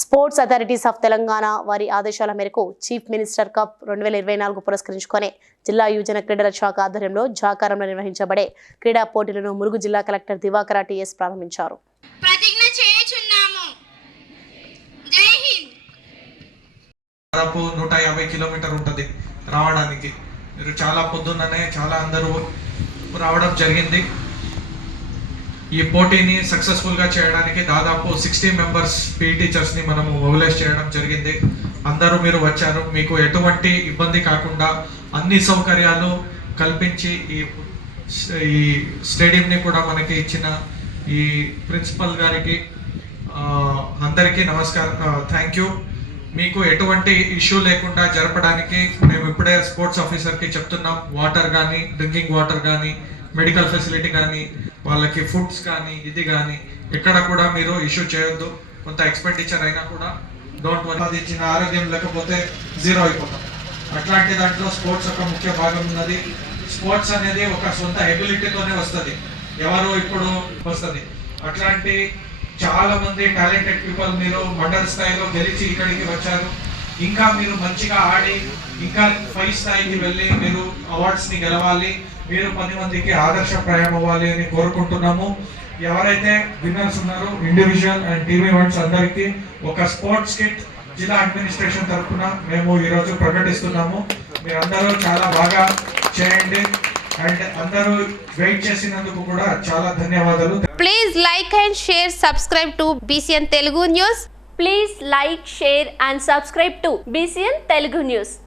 Sports authorities of Telangana వారి ఆదేశాల మేరకు చీఫ్ మినిస్టర్ కప్ రెండు వేల ఇరవై నాలుగు పురస్కరించుకొని జిల్లా యువజన క్రీడల శాఖ ఆధ్వర్యంలో జాకారంలో నిర్వహించబడే క్రీడా పోటీలను ములుగు జిల్లా కలెక్టర్ దివాకర టీఎస్ ప్రారంభించారు. ప్రతిజ్ఞ చేయుచున్నాము. జై హింద్. దాదాపు నూట యాభై కిలోమీటర్ ఉంటుంది రావడానికి. మీరు చాలా పొద్దున్ననే చాలా అందరూ రావడం జరిగింది. ఈ పోటీని సక్సెస్ఫుల్గా చేయడానికి దాదాపు సిక్స్టీ మెంబర్స్ పీ టీచర్స్ని మనము మొబిలైజ్ చేయడం జరిగింది. అందరూ మీరు వచ్చారు. మీకు ఎటువంటి ఇబ్బంది కాకుండా అన్ని సౌకర్యాలు కల్పించి ఈ ఈ స్టేడియంని కూడా మనకి ఇచ్చిన ఈ ప్రిన్సిపల్ గారికి అందరికీ నమస్కారం థ్యాంక్ యూ మీకు ఎటువంటి ఇష్యూ లేకుండా జరపడానికి మేము ఇప్పుడే స్పోర్ట్స్ ఆఫీసర్కి చెప్తున్నాం. వాటర్ కానీ డ్రింకింగ్ వాటర్ కానీ మెడికల్ ఫెసిలిటీ కానీ వాళ్ళకి ఫుడ్స్ కానీ ఇది కానీ ఎక్కడ కూడా మీరు ఇష్యూ చేయొద్దు. కొంత ఎక్స్పెండిచర్ అయినా కూడా డోంట్ వరీ అది ఇచ్చిన ఆరోగ్యం లేకపోతే జీరో అయిపోతాం. అట్లాంటి దాంట్లో స్పోర్ట్స్ ఒక ముఖ్య భాగం ఉన్నది. స్పోర్ట్స్ అనేది ఒక సొంత ఎబిలిటీతోనే వస్తుంది. ఎవరు ఇప్పుడు వస్తుంది. అట్లాంటి చాలా మంది టాలెంటెడ్ పీపుల్ మీరు మండల స్థాయిలో గెలిచి ఇక్కడికి వచ్చారు. ఇంకా మీరు మంచిగా ఆడి ఇంకా పై స్థాయికి వెళ్ళి మీరు అవార్డ్స్ని గెలవాలి మీరు పది మందికి ఆదర్శప్రాయం అవ్వాలి అని కోరుకుంటున్నాము. ఎవరైతే విన్నర్స్ ఉన్నారో ఇండివిజువల్ అండ్ టీమ్ ఈవెంట్స్ అందరికీ ఒక స్పోర్ట్స్ కిట్ జిల్లా అడ్మినిస్ట్రేషన్ తరఫున మేము ఈరోజు ప్రకటిస్తున్నాము. మీరందరూ చాలా బాగా చేయండి. అండ్ అందరూ వెయిట్ చేసినందుకు కూడా చాలా ధన్యవాదాలు. Please like and share subscribe to BCN Telugu news please like share and subscribe to BCN Telugu news